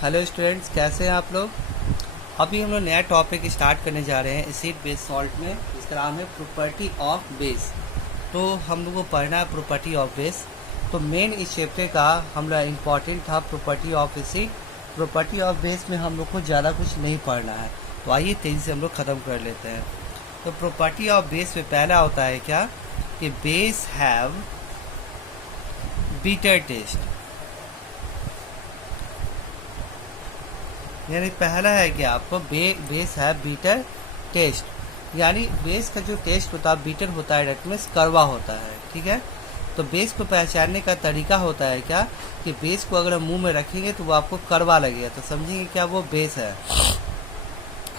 Hello students, कैसे हैं आप लोग। अभी हम लोग नया टॉपिक स्टार्ट करने जा रहे हैं एसिड बेस सॉल्ट में, जिसका नाम है प्रॉपर्टी ऑफ बेस। तो हम लोग को पढ़ना है प्रॉपर्टी ऑफ बेस। तो मेन इस चैप्टर का हम लोग इम्पॉर्टेंट था property of acid. Property of base में हम लोग को ज़्यादा कुछ नहीं पढ़ना है, तो आइए तेज़ी से हम लोग ख़त्म कर लेते हैं। तो प्रॉपर्टी ऑफ बेस में पहला होता है क्या कि बेस हैव बीटर टेस्ट, यानी पहला है कि आपको बेस है बीटर टेस्ट, यानी बेस का जो टेस्ट होता है बीटर होता है, डेट मीन्स कड़वा होता है। ठीक है, तो बेस को पहचानने का तरीका होता है क्या कि बेस को अगर हम मुंह में रखेंगे तो वो आपको कड़वा लगेगा, तो समझेंगे क्या वो बेस है।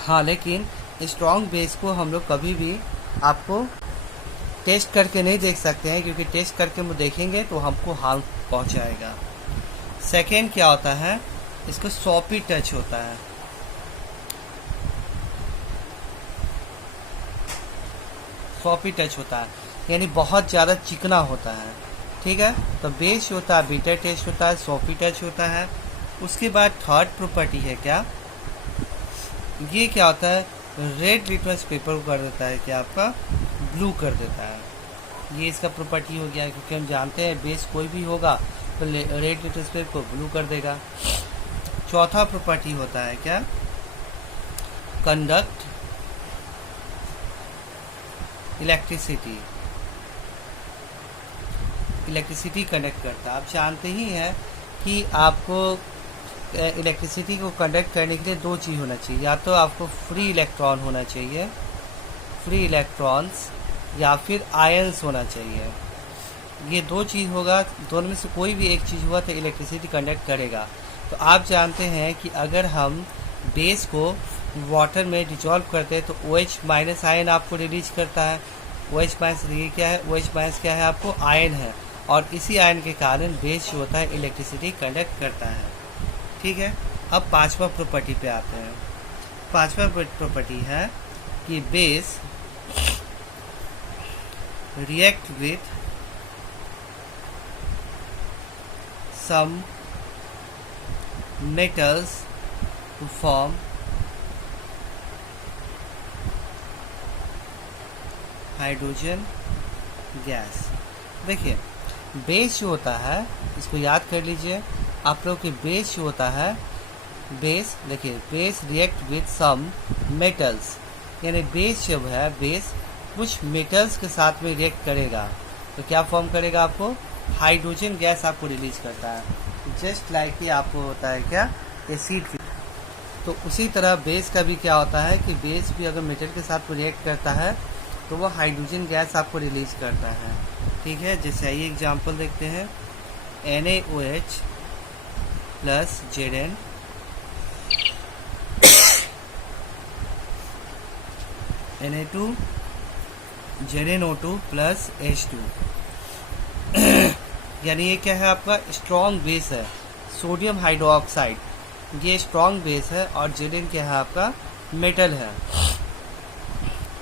हाँ, लेकिन स्ट्रॉन्ग बेस को हम लोग कभी भी आपको टेस्ट करके नहीं देख सकते हैं, क्योंकि टेस्ट करके हम देखेंगे तो हमको हार्म पहुंचाएगा। सेकेंड क्या होता है, इसको सॉपी टच होता है। सॉपी टच होता है यानी बहुत ज़्यादा चिकना होता है। ठीक है, तो बेस होता है बीटर टेस्ट होता है, सॉपी टच होता है। उसके बाद थर्ड प्रॉपर्टी है क्या, ये क्या होता है, रेड लिटमस पेपर को कर देता है कि आपका ब्लू कर देता है। ये इसका प्रॉपर्टी हो गया, क्योंकि हम जानते हैं बेस कोई भी होगा तो रेड लिटमस पेपर को ब्लू कर देगा। चौथा प्रॉपर्टी होता है क्या, कंडक्ट इलेक्ट्रिसिटी। इलेक्ट्रिसिटी कंडक्ट करता है। आप जानते ही हैं कि आपको इलेक्ट्रिसिटी को कंडक्ट करने के लिए दो चीज़ होना चाहिए, या तो आपको फ्री इलेक्ट्रॉन होना चाहिए, फ्री इलेक्ट्रॉन्स, या फिर आयंस होना चाहिए। ये दो चीज़ होगा, दोनों में से कोई भी एक चीज़ हुआ तो इलेक्ट्रिसिटी कंडक्ट करेगा। तो आप जानते हैं कि अगर हम बेस को वाटर में डिजॉल्व करते हैं तो OH माइनस आयन आपको रिलीज करता है। OH माइनस क्या है, OH माइनस क्या है, आपको आयन है, और इसी आयन के कारण बेस जो होता है इलेक्ट्रिसिटी कंडक्ट करता है। ठीक है, अब पांचवा प्रॉपर्टी पे आते हैं। पांचवा प्रॉपर्टी है कि base react with some metals to form hydrogen gas. देखिए, बेस जो होता है, इसको याद कर लीजिए आप लोग कि बेस जो होता है, बेस देखिए, base react with some metals, यानी बेस जब है, बेस कुछ मेटल्स के साथ में रिएक्ट करेगा तो क्या फॉर्म करेगा, आपको हाइड्रोजन गैस आपको रिलीज करता है। जस्ट लाइक कि आपको होता है क्या, एसिड। तो उसी तरह बेस का भी क्या होता है कि बेस भी अगर मेटल के साथ रिएक्ट करता है तो वो हाइड्रोजन गैस आपको रिलीज करता है। ठीक है, जैसे आइए एग्जांपल देखते हैं। NaOH plus Zn Na2 ZnO2 plus H2 यानी ये क्या है, आपका स्ट्रॉन्ग बेस है, सोडियम हाइड्रोक्साइड, ये स्ट्रॉन्ग बेस है, और Zn क्या है, आपका मेटल है।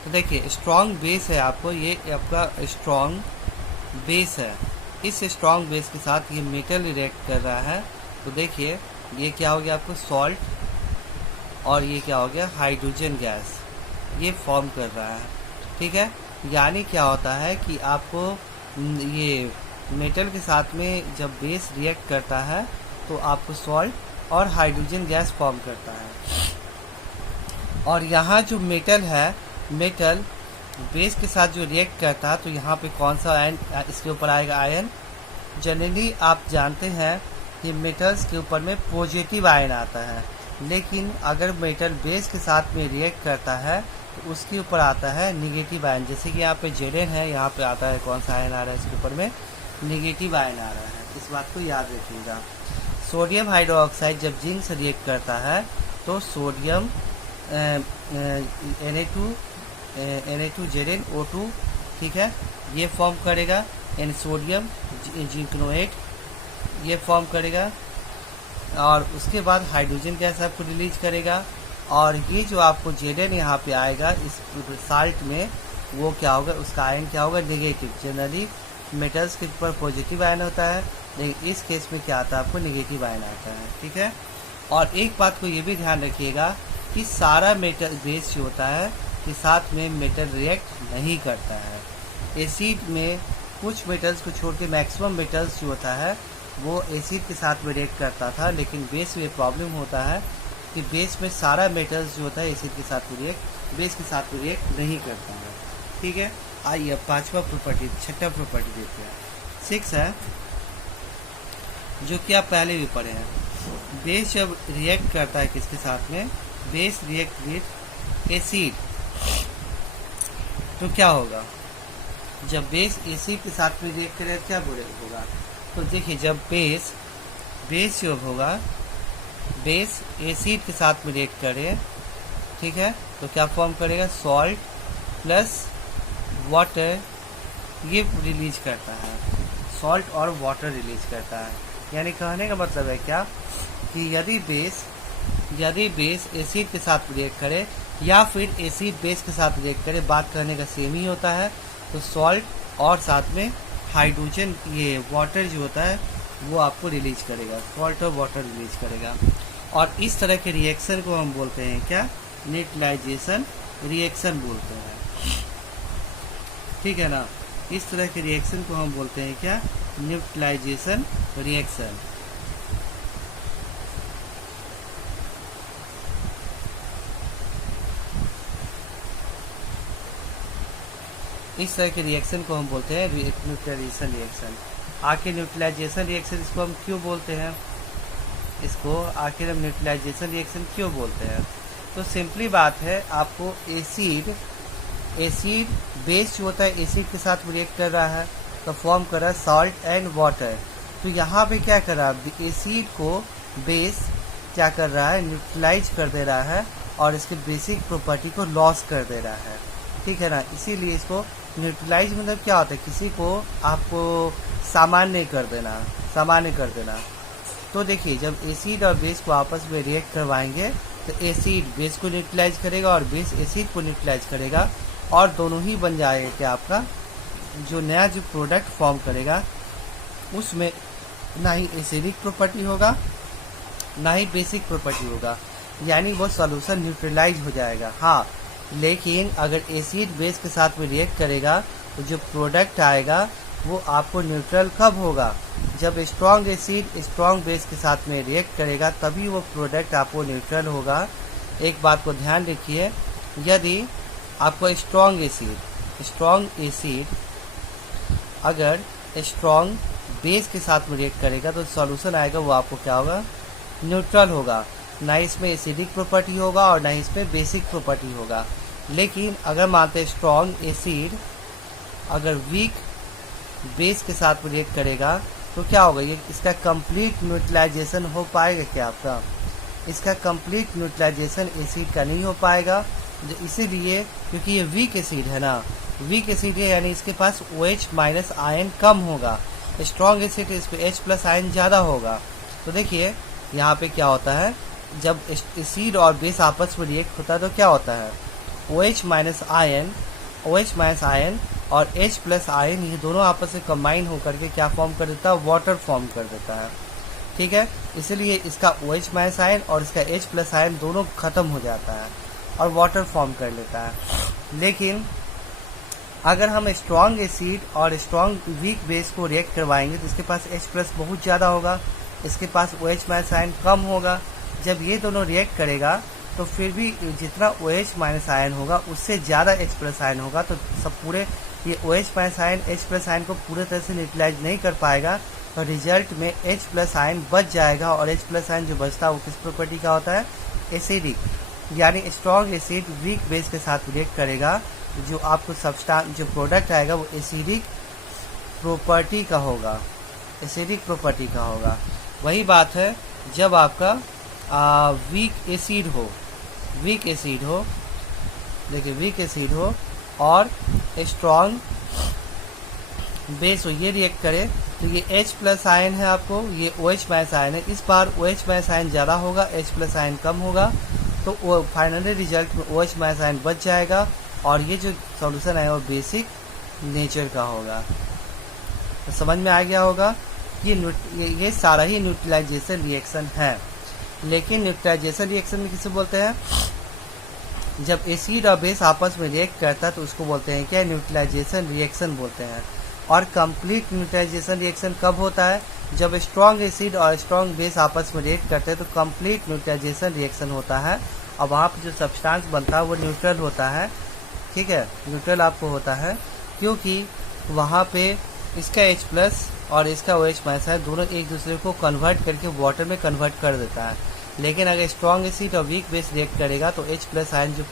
तो देखिए, स्ट्रॉन्ग बेस है, आपको ये आपका स्ट्रॉन्ग बेस है, इस स्ट्रॉन्ग बेस के साथ ये मेटल रिएक्ट कर रहा है, तो देखिए ये क्या हो गया, आपको सॉल्ट, और ये क्या हो गया, हाइड्रोजन गैस, ये फॉर्म कर रहा है। ठीक है, यानी क्या होता है कि आपको ये मेटल के साथ में जब बेस रिएक्ट करता है तो आपको सॉल्ट और हाइड्रोजन गैस फॉर्म करता है। और यहाँ जो मेटल है, मेटल बेस के साथ जो रिएक्ट करता है, तो यहाँ पे कौन सा आयन इसके ऊपर आएगा, आयन। जनरली आप जानते हैं कि मेटल्स के ऊपर में पॉजिटिव आयन आता है, लेकिन अगर मेटल बेस के साथ में रिएक्ट करता है तो उसके ऊपर आता है निगेटिव आयन। जैसे कि यहाँ पे Zn है, यहाँ पे आता है कौन सा आयन आ रहा है, इसके ऊपर में निगेटिव आयन आ रहा है। इस बात को याद रखिएगा। सोडियम हाइड्रोक्साइड जब जिंक से रिएक्ट करता है तो सोडियम Na2 ZnO2, ठीक है, ये फॉर्म करेगा, एंड सोडियम जिंकनोएट ये फॉर्म करेगा, और उसके बाद हाइड्रोजन गैस आपको रिलीज करेगा। और ये जो आपको Zn यहाँ पे आएगा इस साल्ट में, वो क्या होगा, उसका आयन क्या होगा, नेगेटिव। जनरली मेटल्स के ऊपर पॉजिटिव आयन होता है, लेकिन इस केस में क्या आता है, आपको नेगेटिव आयन आता है। ठीक है, और एक बात को ये भी ध्यान रखिएगा कि सारा मेटल बेस जो होता है के साथ में मेटल रिएक्ट नहीं करता है। एसिड में कुछ मेटल्स को छोड़ के मैक्सिमम मेटल्स जो होता है वो एसिड के साथ में रिएक्ट करता था, लेकिन बेस में प्रॉब्लम होता है कि बेस में सारा मेटल्स जो होता है एसिड के साथ में बेस के साथ में रिएक्ट नहीं करता है। ठीक है, आइए अब पांचवा प्रॉपर्टी, छठा प्रॉपर्टी देखते हैं। 6 है जो कि आप पहले भी पढ़े हैं। बेस जब रिएक्ट करता है किसके साथ में, बेस रिएक्ट विथ एसिड, तो क्या होगा, जब बेस एसिड के साथ में रिएक्ट करेगा क्या होगा, तो देखिए जब बेस जो होगा बेस एसिड के साथ में रिएक्ट करे, ठीक है, तो क्या फॉर्म करेगा, सॉल्ट प्लस वाटर, ये रिलीज करता है, सॉल्ट और वाटर रिलीज करता है। यानी कहने का मतलब है क्या कि यदि बेस एसिड के साथ रिएक्ट करे या फिर एसिड बेस के साथ रिएक्ट करे, बात करने का सेम ही होता है, तो सॉल्ट और साथ में हाइड्रोजन, ये वाटर जो होता है वो आपको रिलीज करेगा, सॉल्ट और वाटर रिलीज करेगा। और इस तरह के रिएक्शन को हम बोलते हैं क्या, न्यूट्रलाइजेशन रिएक्शन बोलते हैं। ठीक है ना, इस तरह के रिएक्शन को हम बोलते हैं क्या, न्यूट्रलाइजेशन रिएक्शन। इस तरह के रिएक्शन को हम बोलते हैं न्यूट्रलाइजेशन रिएक्शन। आखिर न्यूट्रलाइजेशन रिएक्शन इसको हम क्यों बोलते हैं, इसको आखिर हम न्यूट्रलाइजेशन रिएक्शन क्यों बोलते हैं, तो सिंपली बात है, आपको एसिड बेस जो होता है एसिड के साथ रिएक्ट कर रहा है तो फॉर्म कर रहा है सॉल्ट एंड वाटर। तो यहाँ पे क्या कर रहा है, एसिड को बेस क्या कर रहा है, न्यूट्रलाइज कर दे रहा है और इसके बेसिक प्रॉपर्टी को लॉस कर दे रहा है। ठीक है ना, इसीलिए इसको न्यूट्रलाइज मतलब क्या होता है, किसी को आपको सामान्य कर देना। तो देखिए जब एसिड और बेस को आपस में रिएक्ट करवाएंगे तो एसिड बेस को न्यूट्रलाइज करेगा और बेस एसिड को न्यूट्रलाइज करेगा और दोनों ही बन जाएगा कि आपका जो नया जो प्रोडक्ट फॉर्म करेगा उसमें ना ही एसिडिक प्रॉपर्टी होगा ना ही बेसिक प्रॉपर्टी होगा, यानी वो सॉल्यूशन न्यूट्रलाइज हो जाएगा। हाँ, लेकिन अगर एसिड बेस के साथ में रिएक्ट करेगा तो जो प्रोडक्ट आएगा वो आपको न्यूट्रल कब होगा, जब स्ट्रॉन्ग एसिड स्ट्रॉन्ग बेस के साथ में रिएक्ट करेगा तभी वो प्रोडक्ट आपको न्यूट्रल होगा। एक बात को ध्यान रखिए, यदि आपको स्ट्रॉन्ग एसिड अगर स्ट्रॉन्ग बेस के साथ में रिएक्ट करेगा तो सॉल्यूशन आएगा वो आपको क्या होगा, न्यूट्रल होगा, ना इसमें एसिडिक प्रॉपर्टी होगा और ना इसमें बेसिक प्रॉपर्टी होगा। लेकिन अगर मानते हैं स्ट्रॉन्ग एसिड अगर वीक बेस के साथ में रिएक्ट करेगा तो क्या होगा, ये इसका कंप्लीट न्यूट्रलाइजेशन हो पाएगा क्या आपका, इसका कंप्लीट न्यूट्रलाइजेशन एसिड का नहीं हो पाएगा, इसीलिए क्योंकि ये वीक एसिड है ना, वीक एसिड है यानी इसके पास OH माइनस आयन कम होगा, स्ट्रॉन्ग एसिड इस पे H प्लस आयन ज़्यादा होगा। तो देखिए यहाँ पे क्या होता है, जब एसिड और बेस आपस में रिएक्ट होता है तो क्या होता है, OH माइनस आयन और H प्लस आयन ये दोनों आपस में कंबाइन होकर के क्या फॉर्म कर देता है, वाटर फॉर्म कर देता है। ठीक है, इसलिए इसका OH माइनस आयन और इसका H प्लस आयन दोनों खत्म हो जाता है और वाटर फॉर्म कर लेता है। लेकिन अगर हम स्ट्रॉन्ग एसिड और स्ट्रॉन्ग वीक बेस को रिएक्ट करवाएंगे तो इसके पास H प्लस बहुत ज़्यादा होगा, इसके पास OH माइनस आयन कम होगा। जब ये दोनों रिएक्ट करेगा तो फिर भी जितना OH माइनस आयन होगा उससे ज़्यादा H प्लस आयन होगा, तो सब पूरे ये OH minus ion H plus ion को पूरे तरह से न्यूट्रलाइज नहीं कर पाएगा, तो रिजल्ट में H प्लस आयन बच जाएगा और H प्लस आयन जो बचता है वो किस प्रॉपर्टी का होता है, एसिडिक। यानी स्ट्रॉन्ग एसिड वीक बेस के साथ रिएक्ट करेगा, जो आपको सब्सटेंस जो प्रोडक्ट आएगा वो एसिडिक प्रॉपर्टी का होगा, एसिडिक प्रॉपर्टी का होगा। वही बात है जब आपका वीक एसिड हो, देखिए वीक एसिड हो और स्ट्रॉन्ग बेस हो, ये रिएक्ट करे तो ये H प्लस आयन है आपको, ये OH माइनस आयन है, इस बार OH माइनस आयन ज़्यादा होगा, H प्लस आयन कम होगा, तो वो फाइनली रिजल्ट में OH माइनस आयन बच जाएगा और ये जो सॉल्यूशन है वो बेसिक नेचर का होगा। तो समझ में आ गया होगा, ये सारा ही न्यूट्रलाइजेशन रिएक्शन है। लेकिन न्यूट्रलाइजेशन रिएक्शन में किसे बोलते हैं, जब एसिड और बेस आपस में रिएक्ट करता है तो उसको बोलते हैं क्या, न्यूट्रलाइजेशन रिएक्शन बोलते हैं। और कंप्लीट न्यूट्रलाइजेशन रिएक्शन कब होता है, जब स्ट्रॉन्ग एसिड और स्ट्रॉन्ग बेस आपस में रिएक्ट करते हैं तो कंप्लीट न्यूट्रलाइजेशन रिएक्शन होता है। और वहाँ पर जो सब्सटेंस बनता है वो न्यूट्रल होता है, ठीक है, न्यूट्रल आपको होता है, क्योंकि वहाँ पे इसका H+ और इसका OH- है, दोनों एक दूसरे को कन्वर्ट करके वाटर में कन्वर्ट कर देता है। लेकिन अगर स्ट्रॉन्ग एसिड और वीक बेस रिएक्ट करेगा तो H+ आयन जो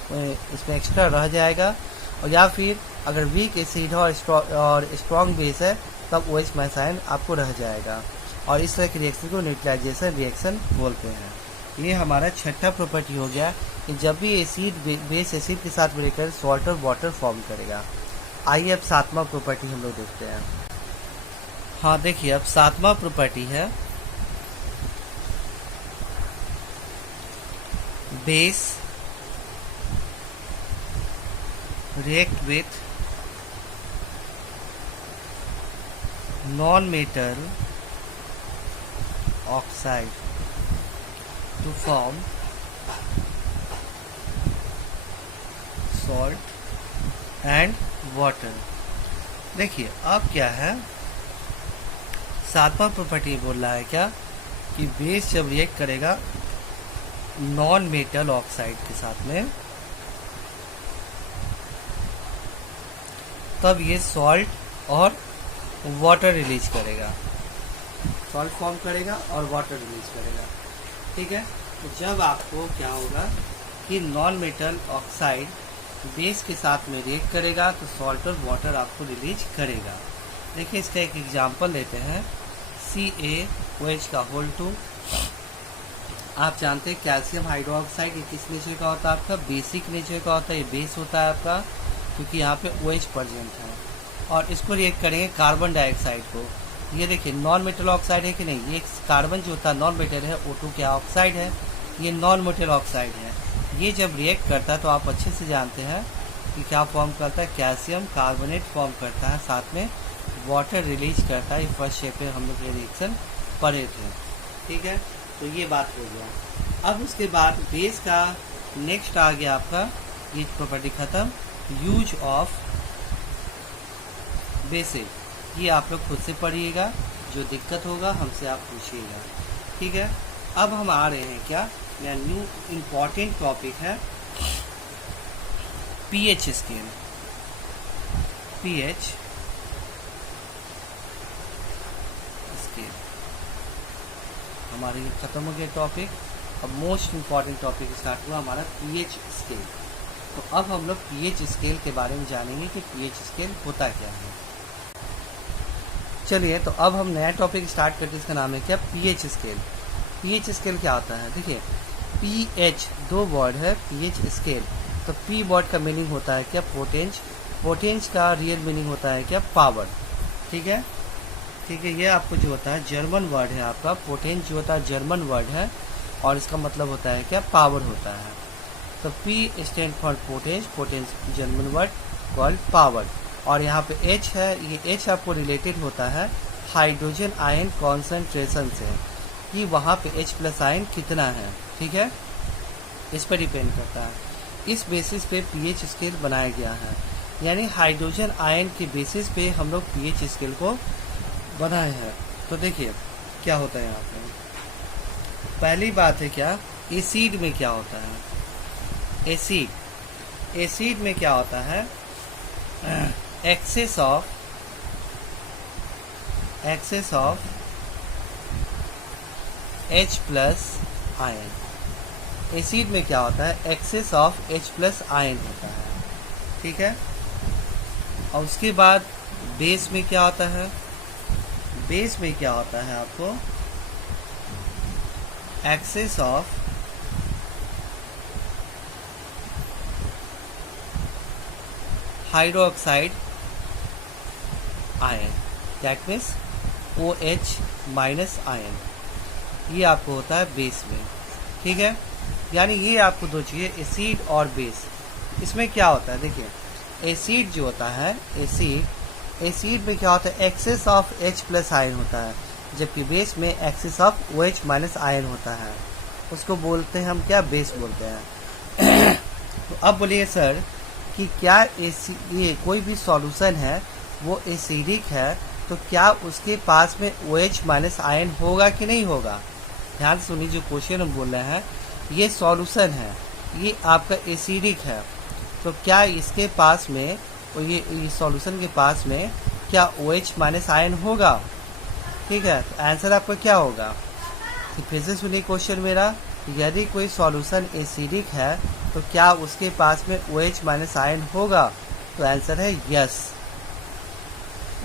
इसमें एक्स्ट्रा रह जाएगा, और या फिर अगर वीक एसिड और स्ट्रॉन्ग बेस है तब OH- आयन आपको रह जाएगा। और इस तरह के रिएक्शन को न्यूट्रलाइजेशन रिएक्शन बोलते हैं। ये हमारा छठा प्रॉपर्टी हो गया कि जब भी एसिड बेस एसिड के साथ मिलकर सॉल्ट और वाटर फॉर्म करेगा। आइए अब सातवां प्रॉपर्टी हम लोग देखते हैं। हाँ देखिए, अब सातवां प्रॉपर्टी है base react with non-metal oxide to form salt and water। देखिए अब क्या है, सातवां प्रॉपर्टी बोल रहा है क्या कि बेस जब रिएक्ट करेगा नॉन मेटल ऑक्साइड के साथ में तब ये सॉल्ट और वाटर रिलीज करेगा, सॉल्ट फॉर्म करेगा और वाटर रिलीज करेगा, ठीक है। तो जब आपको क्या होगा कि नॉन मेटल ऑक्साइड बेस के साथ में रिएक्ट करेगा तो सॉल्ट और वाटर आपको रिलीज करेगा। देखिए इसका एक एग्जांपल लेते हैं, CaOH2। आप जानते हैं कैल्शियम हाइड्रोक्साइड ये किस नेचर का होता है, आपका बेसिक नेचर का होता है, ये बेस होता है आपका, क्योंकि यहाँ पे OH प्रेजेंट है। और इसको रिएक्ट करेंगे कार्बन डाइऑक्साइड को। ये देखिए नॉन मेटल ऑक्साइड है कि नहीं, ये कार्बन जो होता है नॉन मेटल है, O2 क्या ऑक्साइड है, ये नॉन मेटल ऑक्साइड है। ये जब रिएक्ट करता है तो आप अच्छे से जानते हैं कि क्या फॉर्म करता है, कैल्शियम कार्बोनेट फॉर्म करता है, साथ में वाटर रिलीज करता है। फर्स्ट स्टेप पे हम लोग ये रिएक्शन पढ़े थे, ठीक है। तो ये बात हो गया। अब उसके बाद बेस का नेक्स्ट आ गया आपका ये प्रॉपर्टी खत्म, यूज ऑफ बेसिस। ये आप लोग खुद से पढ़िएगा, जो दिक्कत होगा हमसे आप पूछिएगा, ठीक है। अब हम आ रहे हैं क्या, यह न्यू इम्पॉर्टेंट टॉपिक है पीएच स्केल। पीएच स्केल हमारे खत्म हो गया टॉपिक। अब मोस्ट इम्पॉर्टेंट टॉपिक स्टार्ट हुआ हमारा पीएच स्केल। तो अब हम लोग पीएच स्केल के बारे में जानेंगे कि पीएच स्केल होता क्या है। चलिए तो अब हम नया टॉपिक स्टार्ट करते हैं, इसका नाम है क्या, पीएच स्केल। पीएच स्केल क्या होता है, देखिए पीएच दो वर्ड है, पीएच स्केल। तो पी वर्ड का मीनिंग होता है क्या, पोटेंस। पोटेंस का रियल मीनिंग होता है क्या, पावर, ठीक है। ठीक है, ये आपको जो होता है जर्मन वर्ड है आपका, पोटेंस जो होता है जर्मन वर्ड है और इसका मतलब होता है क्या, पावर होता है। तो P stand for potence, potence German word called power. और यहाँ पे H है, ये H आपको रिलेटेड होता है हाइड्रोजन आयन कॉन्सेंट्रेशन से, कि वहाँ पे H+ आयन कितना है, ठीक है, इस पर डिपेंड करता है। इस बेसिस पे पीएच स्केल बनाया गया है, यानी हाइड्रोजन आयन के बेसिस पे हम लोग पीएच स्केल को बनाए हैं। तो देखिए क्या होता है यहाँ पे, पहली बात है क्या, एसिड में क्या होता है, एसिड में क्या होता है, excess of H+ ion. Acid में क्या होता है, एक्सेस ऑफ H+ आयन होता है, ठीक है। और उसके बाद बेस में क्या होता है, बेस में क्या होता है आपको, excess of hydroxide ion, that means OH- ion, ये आपको होता है बेस में, ठीक है। यानी ये आपको दो चीज़ें, एसिड और बेस। इसमें क्या होता है, देखिए एसिड जो होता है, एसिड में क्या होता है, एक्सेस ऑफ H+ आयन होता है, जबकि बेस में एक्सेस ऑफ OH- आयन होता है, उसको बोलते हैं हम क्या, बेस बोलते हैं। तो अब बोलिए सर कि क्या ये कोई भी सॉल्यूशन है वो एसिडिक है, तो क्या उसके पास में OH माइनस आयन होगा कि नहीं होगा। ध्यान सुनिए, जो क्वेश्चन हम बोल रहे हैं, ये सॉल्यूशन है, ये आपका एसिडिक है, तो क्या इसके पास में, ये सॉल्यूशन के पास में क्या OH माइनस आयन होगा। ठीक है, तो आंसर आपका क्या होगा। तो फिर से सुनिए क्वेश्चन मेरा, यदि कोई सॉल्यूशन एसिडिक है तो क्या उसके पास में OH माइनस आयन होगा, तो आंसर है यस,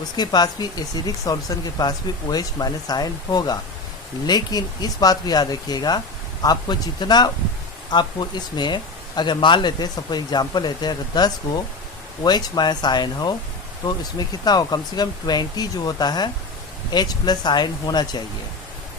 उसके पास भी एसिडिक सॉल्यूशन के पास भी OH माइनस आयन होगा। लेकिन इस बात को याद रखिएगा, आपको जितना आपको इसमें, अगर मान लेते हैं, सपोज एग्जांपल लेते हैं, अगर 10 को OH माइनस आयन हो तो इसमें कितना हो, कम से कम 20 जो होता है H प्लस आयन होना चाहिए।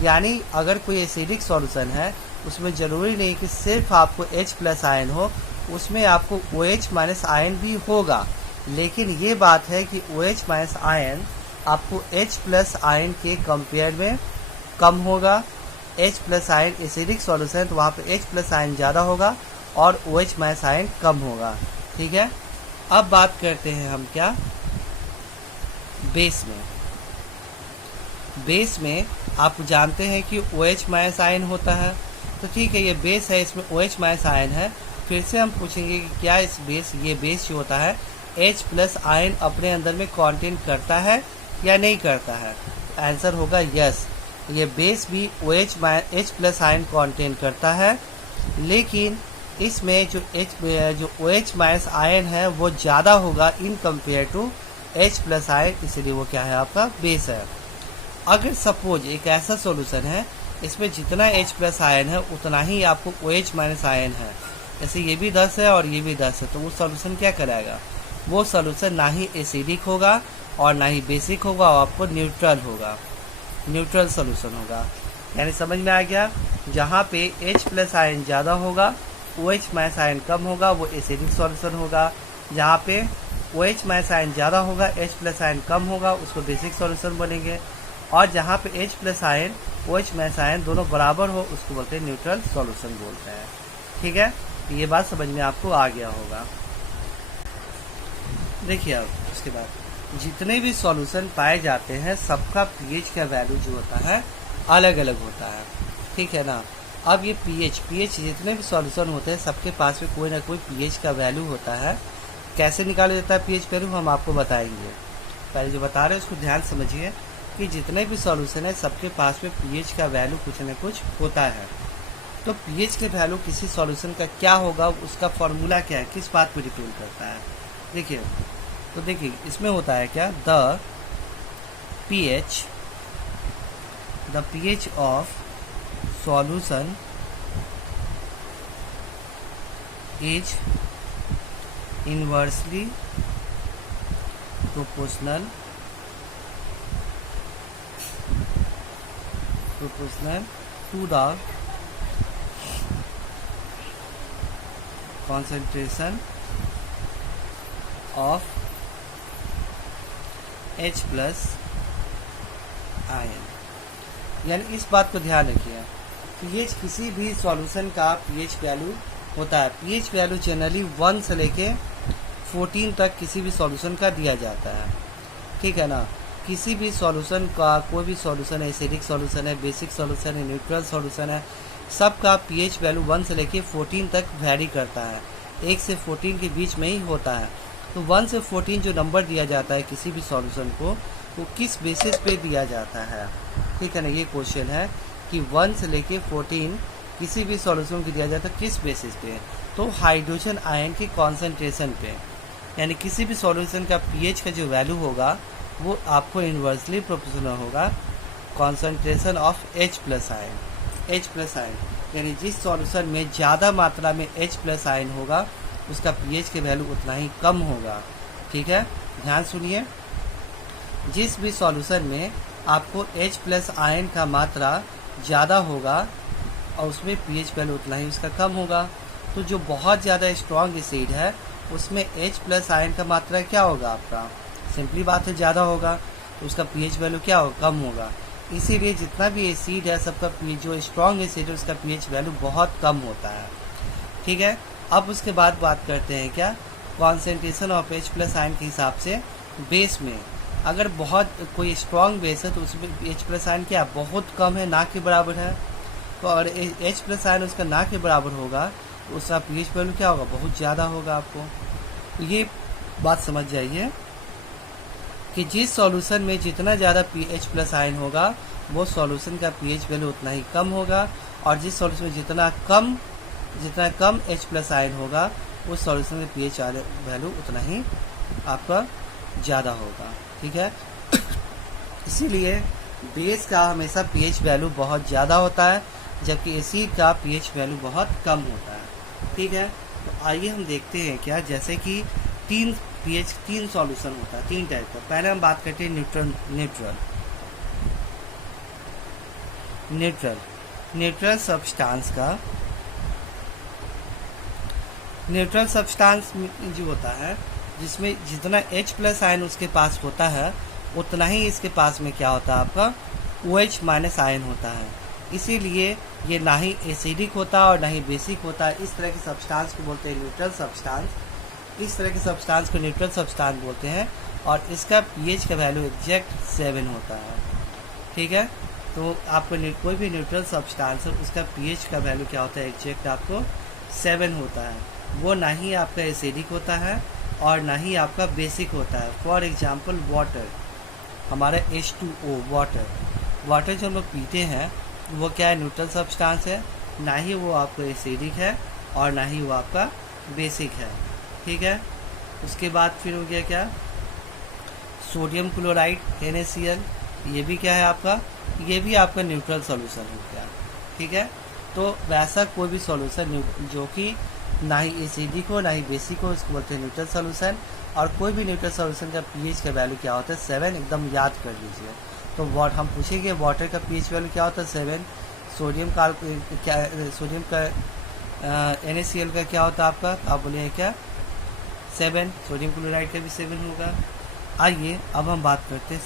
यानी अगर कोई एसिडिक सॉल्यूशन है उसमें ज़रूरी नहीं कि सिर्फ आपको H प्लस आयन हो, उसमें आपको OH माइनस आयन भी होगा। लेकिन ये बात है कि OH माइनस आयन आपको H प्लस आयन के कंपेयर में कम होगा। H plus ion acidic solution तो वहाँ पे H प्लस आयन ज़्यादा होगा और OH माइनस आयन कम होगा। ठीक है, अब बात करते हैं हम क्या, बेस में। बेस में आप जानते हैं कि OH माइनस आयन होता है, तो ठीक है, ये बेस है, इसमें OH माइनस आयन है। फिर से हम पूछेंगे कि क्या इस बेस, ये बेस जो होता है H प्लस आयन अपने अंदर में कंटेन करता है या नहीं करता है। आंसर होगा यस, ये बेस भी H प्लस आयन कंटेन करता है, लेकिन इसमें जो OH माइनस आयन है वो ज़्यादा होगा in compare to H plus ion, इसलिए वो क्या है, आपका बेस है। अगर सपोज एक ऐसा सॉल्यूशन है इसमें जितना H प्लस आयन है उतना ही आपको OH माइनस आयन है, जैसे ये भी 10 है और ये भी 10 है, तो वो सॉल्यूशन क्या कराएगा, वो सॉल्यूशन ना ही एसिडिक होगा और ना ही बेसिक होगा, और आपको न्यूट्रल होगा, न्यूट्रल सॉल्यूशन होगा। यानी समझ में आ गया, जहाँ पे H प्लस आयन ज़्यादा होगा, OH माइनस आयन कम होगा, वो एसिडिक सॉल्यूशन होगा। जहाँ पे OH माइनस आयन ज़्यादा होगा, H प्लस आयन कम होगा, उसको बेसिक सॉल्यूशन बनेंगे। और जहाँ पे H plus ion OH minus ion दोनों बराबर हो, उसको बोलते हैं न्यूट्रल सॉल्यूशन बोलते हैं। ठीक है, तो ये बात समझ में आपको आ गया होगा। देखिए अब उसके बाद जितने भी सॉल्यूशन पाए जाते हैं सबका pH का वैल्यू जो होता है अलग अलग होता है। ठीक है ना, अब ये pH जितने भी सॉल्यूशन होते हैं सबके पास में कोई ना कोई pH का वैल्यू होता है। कैसे निकाला जाता है pH वैल्यू, हम आपको बताएंगे। पहले जो बता रहे हैं उसको ध्यान समझिए कि जितने भी सॉल्यूशन है सबके पास में pH का वैल्यू कुछ न कुछ होता है। तो pH के वैल्यू किसी सॉल्यूशन का क्या होगा, उसका फॉर्मूला क्या है, किस बात पर डिपेंड करता है। देखिए, तो देखिए इसमें होता है क्या, the pH of solution is inversely proportional to the concentration of H plus ion. यानी इस बात को ध्यान रखिए, pH किसी भी सॉल्यूशन का pH वैल्यू होता है। pH वैल्यू जनरली 1 से लेके 14 तक किसी भी सॉल्यूशन का दिया जाता है। ठीक है ना, किसी भी सॉल्यूशन का, कोई भी सॉल्यूशन है, एसिडिक सॉल्यूशन है, बेसिक सॉल्यूशन है, न्यूट्रल सॉल्यूशन है, सबका pH वैल्यू 1 से लेके 14 तक वैरी करता है, 1 से 14 के बीच में ही होता है। तो 1 से 14 जो नंबर दिया जाता है किसी भी सॉल्यूशन को, वो किस बेसिस पे दिया जाता है। ठीक है ना, ये क्वेश्चन है कि 1 से लेके 14 किसी भी सॉल्यूशन को दिया जाता है किस बेसिस पे, तो हाइड्रोजन आयन के कॉन्सेंट्रेशन पे। यानी किसी भी सॉल्यूशन का pH का जो वैल्यू होगा वो आपको इन्वर्सली प्रोपोर्शनल होगा concentration of H plus ion. H plus ion यानी जिस सॉल्यूशन में ज़्यादा मात्रा में H प्लस आयन होगा उसका pH के वैल्यू उतना ही कम होगा। ठीक है, ध्यान सुनिए, जिस भी सॉल्यूशन में आपको H प्लस आयन का मात्रा ज़्यादा होगा और उसमें pH वैल्यू उतना ही उसका कम होगा। तो जो बहुत ज़्यादा स्ट्रॉन्ग एसिड है उसमें H प्लस आयन का मात्रा क्या होगा, आपका सिंपली बात है ज़्यादा होगा, तो उसका pH वैल्यू क्या होगा, कम होगा। इसीलिए जितना भी एसिड है सबका जो स्ट्रॉन्ग एसिड है उसका पीएच वैल्यू बहुत कम होता है। ठीक है, अब उसके बाद बात करते हैं क्या, कॉन्सेंट्रेशन ऑफ H+ आयन के हिसाब से बेस में। अगर बहुत कोई स्ट्रॉन्ग बेस है तो उसमें H+ आयन क्या बहुत कम है, ना के बराबर है, तो और H+ आयन उसका ना के बराबर होगा तो उसका पीएच वैल्यू क्या होगा, बहुत ज़्यादा होगा। आपको तो ये बात समझ जाइए कि जिस सॉल्यूशन में जितना ज़्यादा H+ आयन होगा वो सॉल्यूशन का पीएच वैल्यू उतना ही कम होगा, और जिस सॉल्यूशन में जितना कम H+ आयन होगा उस सॉल्यूशन का पीएच वैल्यू उतना ही आपका ज़्यादा होगा। ठीक है, इसीलिए बेस का हमेशा पीएच वैल्यू बहुत ज़्यादा होता है जबकि एसिड का पीएच वैल्यू बहुत कम होता है। ठीक है, तो आइए हम देखते हैं क्या, जैसे कि तीन सॉल्यूशन होता है, 3 टाइप का। पहले हम बात करते हैं न्यूट्रल सब्सटेंस का। न्यूट्रल सब्सटेंस जो होता है जिसमें जितना H+ आयन उसके पास होता है उतना ही इसके पास में क्या होता है, आपका OH- आयन होता है। इसीलिए ये ना ही एसिडिक होता है और ना ही बेसिक होता है। इस तरह के सब्सटेंस को बोलते हैं न्यूट्रल सब्सटेंस। इस तरह के सब्सटेंस को न्यूट्रल सब्सटेंस बोलते हैं और इसका पीएच का वैल्यू एग्जैक्ट 7 होता है। ठीक है, तो आपको कोई भी न्यूट्रल सब्सटेंस है उसका पीएच का वैल्यू क्या होता है, एग्जैक्ट आपको 7 होता है। वो ना ही आपका एसिडिक होता है और ना ही आपका बेसिक होता है। फॉर एग्जांपल वाटर, हमारा H2O वाटर जो हम लोग पीते हैं वो क्या है, न्यूट्रल सब्सटेंस है, ना ही वो आपका एसिडिक है और ना ही वो आपका बेसिक है। ठीक है, उसके बाद फिर हो गया क्या, सोडियम क्लोराइड NaCl, ये भी क्या है आपका, ये भी आपका न्यूट्रल सॉल्यूशन हो गया। ठीक है, तो वैसा कोई भी सॉल्यूशन जो कि ना ही एसिडिक हो ना ही बेसिक हो इसको बोलते हैं न्यूट्रल सॉल्यूशन। और कोई भी न्यूट्रल सॉल्यूशन का पीएच का वैल्यू क्या होता है, 7, एकदम याद कर लीजिए। तो हम पूछेंगे वाटर का पीएच वैल्यू क्या होता है, 7। सोडियम का NaCl का क्या होता है आपका, आप बोलिए क्या, 7। सोडियम क्लोराइड का भी 7 होगा। आइए अब हम बात करते हैं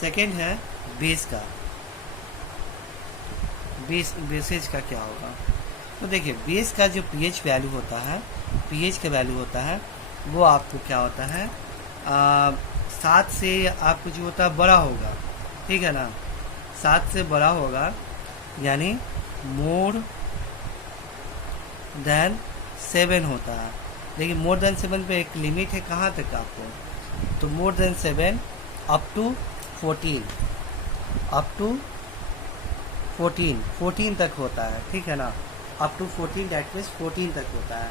सेकेंड है बेस का। बेसेज का क्या होगा, तो देखिए बेस का जो पीएच वैल्यू होता है, पीएच का वैल्यू होता है वो आपको क्या होता है, 7 से आपको जो होता है बड़ा होगा। ठीक है ना, 7 से बड़ा होगा यानी मोर देन 7 होता है। देखिए मोर देन 7 पे एक लिमिट है, कहाँ तक आपको, तो मोर देन 7 अप टू 14 तक होता है। ठीक है ना, अप टू 14 दैट मीन्स 14 तक होता है।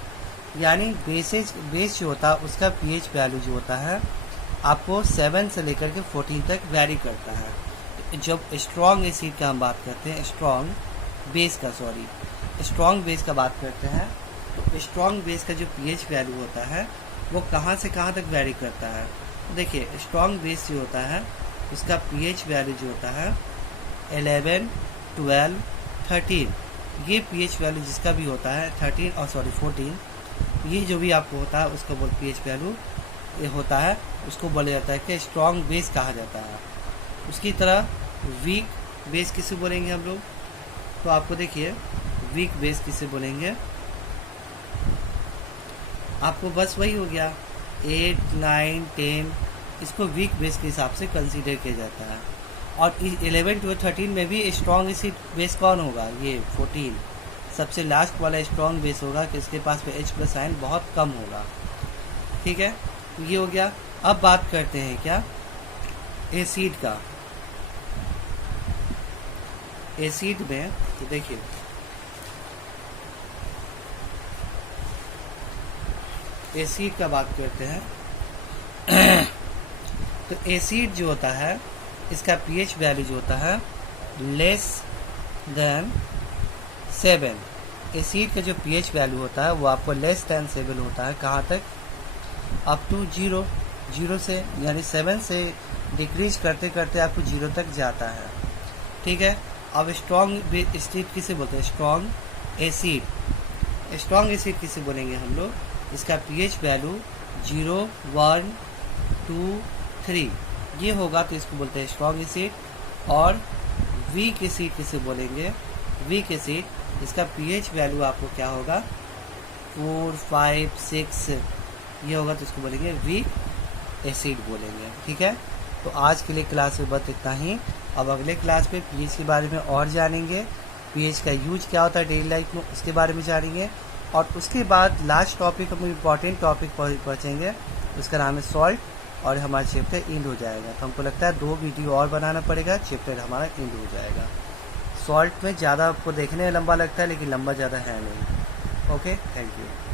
यानी बेस जो होता है उसका पीएच वैल्यू जो होता है आपको 7 से लेकर के 14 तक वैरी करता है। जब स्ट्रॉन्ग एसिड का हम बात करते हैं, स्ट्रॉन्ग बेस का बात करते हैं, तो स्ट्रॉन्ग बेस का जो पीएच वैल्यू होता है वो कहाँ से कहाँ तक वैरी करता है। तो देखिए स्ट्रॉन्ग बेस जो होता है उसका पीएच वैल्यू जो होता है 11, 12, 13, ये पीएच वैल्यू जिसका भी होता है 14, ये जो भी आपको होता है उसका बोल पीएच वैल्यू ये होता है, उसको बोला जाता है कि स्ट्रॉन्ग बेस कहा जाता है। उसकी तरह वीक बेस किसे बोलेंगे हम लोग, तो आपको देखिए वीक बेस किसे बोलेंगे, आपको बस वही हो गया 8, 9, 10, इसको वीक बेस के हिसाब से कंसीडर किया जाता है। और 11, 12, 13 में भी स्ट्रॉन्ग एसिड बेस कौन होगा, ये 14 सबसे लास्ट वाला स्ट्रॉन्ग बेस होगा कि इसके पास में H+ आयन बहुत कम होगा। ठीक है, तो ये हो गया। अब बात करते हैं क्या, एसिड का। एसिड में तो देखिए एसिड का बात करते हैं तो एसिड जो होता है इसका पीएच वैल्यू जो होता है लेस देन 7। एसिड का जो पीएच वैल्यू होता है वो आपको लेस देन 7 होता है, कहाँ तक, अप टू 0 से, यानी 7 से डिक्रीज करते करते आपको 0 तक जाता है। ठीक है, अब स्ट्रॉन्ग एसिड किसे बोलते हैं, स्ट्रॉन्ग एसिड किसे बोलेंगे हम लोग, इसका पीएच वैल्यू 0, 1, 2, 3, ये होगा तो इसको बोलते हैं स्ट्रॉन्ग एसिड। और वीक एसिड किसे बोलेंगे? वीक एसिड, इसका पीएच वैल्यू आपको क्या होगा 4, 5, 6 ये होगा तो इसको बोलेंगे वीक एसिड बोलेंगे। ठीक है, तो आज के लिए क्लास में बस इतना ही। अब अगले क्लास में पीएच के बारे में और जानेंगे, पीएच का यूज क्या होता है डेली लाइफ में उसके बारे में जानेंगे। और उसके बाद लास्ट टॉपिक हम इम्पॉर्टेंट टॉपिक पहुँचेंगे, उसका नाम है सॉल्ट, और हमारा चैप्टर एंड हो जाएगा। तो हमको लगता है 2 वीडियो और बनाना पड़ेगा, चैप्टर हमारा एंड हो जाएगा। सॉल्ट में ज़्यादा आपको देखने में लंबा लगता है लेकिन लंबा ज़्यादा है नहीं। Okay, thank you.